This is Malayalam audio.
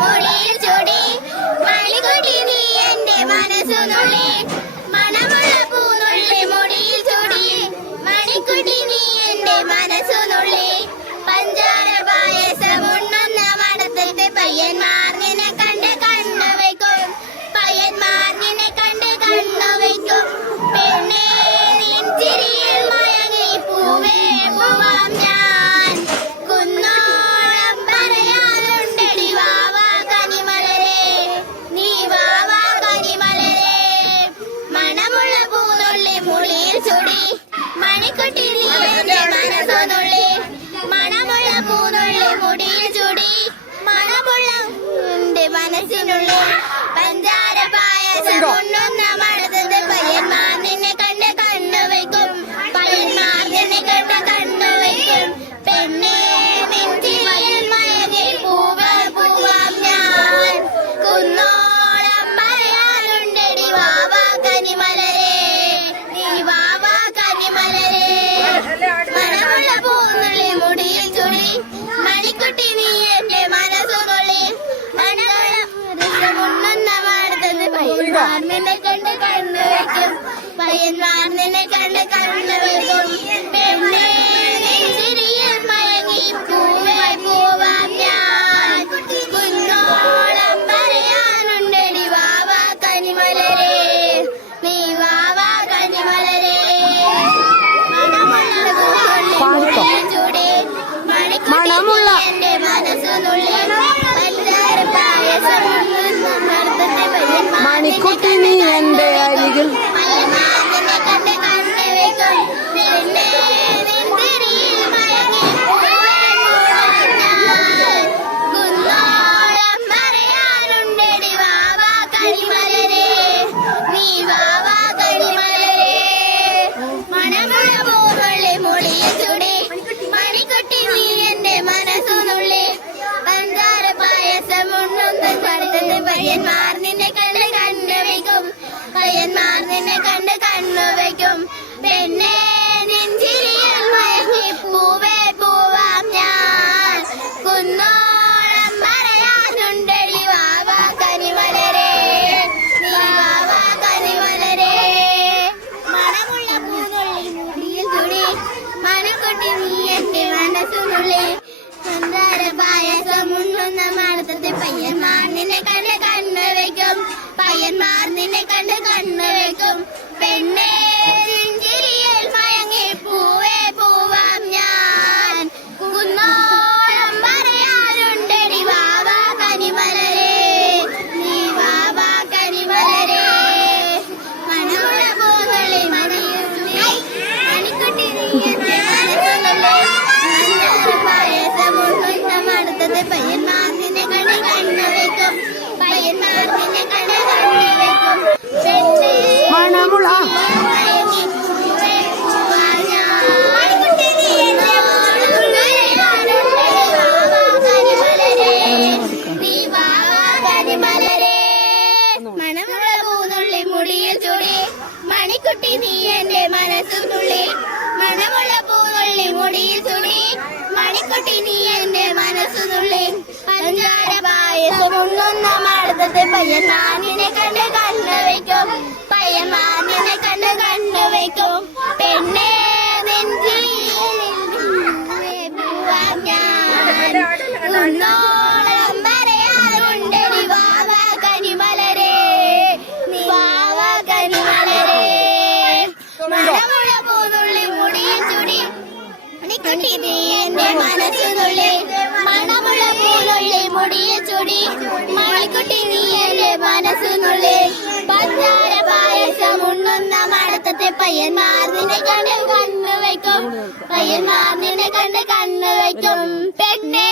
മുടിയിൽ ചൂടി മണിക്കുട്ടി നീ എന്റെ മനസ്സുനുള്ളി മണമുള്ള പൂനുള്ളി മുടിയിൽ ചൂടി മണിക്കുട്ടി നീ എന്റെ മനസ്സുനുള്ളി പഞ്ചാര പായസം ഉണ്ണുന്ന മടത്തത്തെ പയ്യന്മാർ നിന്നെ കണ്ട് കണ്ണു വയ്ക്കും പയ്യന്മാർ നിന്നെ കണ്ട് കണ്ണു വയ്ക്കും പെണ്ണേ നിൻ ചിരിയിൽ മയങ്ങി പൂവേ പൂവാം ഞാൻ കുന്നോളം പറയാനുണ്ടടി വാവാ കനിമലരേ നീ വാവാ കനിമലരേ മണമുള്ള പൂനുള്ളി മുടിയിൽ ചൂടി മണിക്കുട്ടി നീ എന്റെ മനസ്സുനുള്ളി മണമുള്ള പൂനുള്ളി മുടിയിൽ ചൂടി മണമുള്ള എന്റെ മനസ്സിനുള്ളിൽ പഞ്ചാര പായസം ഉണ്ണുന്ന മടത്തത് പയ്യന്മാർ നിന്നെ കണ്ട് കണ്ണു വയ്ക്കും പയ്യന്മാർ നിന്നെ കണ്ട് കണ്ണു വയ്ക്കും പെണ്ണേ നിൻ ചിരിയിൽ മയങ്ങി പൂവ് പൂവാം ഞാൻ കുന്നോളം പറയാനുണ്ടടി വാവാ കനിമലരേ നീ വാവാ കനിമലരേ മണമുള്ള പൂന്നുള്ളി മുടിയിൽ ചുടി മണിക്കുട്ടി നീ എന്റെ മനസ്സുനുള്ളി ഉണ്ണുന്ന മാടത്തത് പയ്യന്മാർ നിന്നെ കണ്ട് കണ്ണു വയ്ക്കും പയ്യന്മാർ നിന്നെ കണ്ട് കണ്ണു വയ്ക്കും പെണ്ണേ നിൻ ചിരിയിൽ മയങ്ങി പൂവേ പൂവാം ഞാൻ കുന്നോളം പറയാനുണ്ടടി വാവാ കനിമലരേ നീ വാവാ കനിമലരേ മണമുള്ള പൂനുള്ളി ചൂടി മണിക്കുട്ടി എന്റെ മനസ്സുനുള്ളി പഞ്ചാര പായസം ഉണ്ണുന്ന മടത്തത്തെ പയ്യന്മാർ മണിക്കുട്ടി നീ എന്റെ അരികിൽ പയ്യന്മാർ നിന്നെ കണ്ട് കണ്ണു വയ്ക്കും പെണ്ണേ നിൻ ചിരിയിൽ മയങ്ങി പൂവേ പൂവാം ഞാൻ കുന്നോളം പറയാനുണ്ടടി വാവാ കനിമലരേ നീ വാവാ കനിമലരേ മണമുള്ള പൂനുള്ളി മുടിയിൽ ചൂടി മണിക്കുട്ടി നീ എന്റെ മനസ്സുനുള്ളി പഞ്ചാര പായസം ഉണ്ണുന്ന മടത്തത് പയ്യന്മാർ നിന്നെ കണ്ട് കണ്ണു വയ്ക്കും പയ്യന്മാർ നിന്നെ കണ്ട് കണ്ണു വയ്ക്കും പെണ്ണേ നിൻ ചിരിയിൽ മയങ്ങി പൂവേ പൂവാം ഞാൻ കുന്നോളം പറയാനുണ്ടടി വാവാ കനിമലരേ നീ വാവാ കനിമലരേ മണമുള്ള പൂനുള്ളി മുടിയിൽ ചൂടി മണിക്കുട്ടി നീ എന്റെ മനസ്സുനുള്ളി പഞ്ചാര പായസം ഉണ്ണുന്ന മടത്തത്തെ പയ്യന്മാർ നിന്നെ കണ്ട് കണ്ണു വയ്ക്കും പയ്യന്മാർ നിന്നെ കണ്ട് കണ്ണു വയ്ക്കും പെണ്ണേ നിൻ ചിരിയിൽ മയങ്ങി പൂവേ പൂവാം ഞാൻ കുന്നോളം പറയാനുണ്ടടി വാവാ കനിമലരേ നീ വാവാ കനിമലരേ മണമുള്ള പൂനുള്ളി മുടിയിൽ ചൂടി മണിക്കുട്ടി നീ എന്റെ മനസ്സുനുള്ളി പഞ്ചാര പായസം ഉണ്ണുന്ന മടത്തത് പയ്യന്മാർ നിന്നെ കണ്ട് കണ്ണു വയ്ക്കും പയ്യന്മാർ നിന്നെ കണ്ട് കണ്ണു വയ്ക്കും പെണ്ണേ മണമുള്ള മയങ്ങി പൂവേ പൂവാം ഞാൻ മണിക്കുട്ടി നീ എന്റെ മനസ്സുനുള്ളി വാവാ കനിമലരേ നീ വാവാ കനിമലരേ മണമുള്ള പൂനുള്ളി മുടിയിൽ ചൂടി മണിക്കുട്ടി നീ എന്റെ മനസ്സുനുള്ളി മണമുള്ള പൂനുള്ളി മുടിയിൽ ചൂടി മണിക്കുട്ടി നീ എന്റെ മനസ്സുനുള്ളി പഞ്ചാര പായസം ഉണ്ണുന്ന മടത്തത്തെ പയ്യന്മാർ നിന്നെ കണ്ട് കണ്ണു വയ്ക്കും പയ്യന്മാർ നിന്നെ കണ്ട് കണ്ണു വയ്ക്കും പെണ്ണേ നിൻ ചിരിയിൽ പൂവേ പൂവാം ഞാൻ കുന്നോളം പറയാനുണ്ടടി വാവാ കനിമലരേ നീ വാവാ കനിമലരേ മണമുള്ള പൂനുള്ളി മുടിയിൽ ചൂടി മണിക്കുട്ടി നീ എന്റെ മനസ്സുനുള്ളി മണമുള്ള പൂനുള്ളി മുടിയിൽ ചൂടി മണിക്കുട്ടി നീ എന്റെ മനസ്സുനുള്ളി പഞ്ചാര പായസം ഉണ്ണുന്ന മടത്തത്തെ പയ്യന്മാർ നിന്നെ കണ്ട് കണ്ണു വയ്ക്കും പയ്യന്മാർ നിന്നെ കണ്ട് കണ്ണു വയ്ക്കും പെണ്ണേ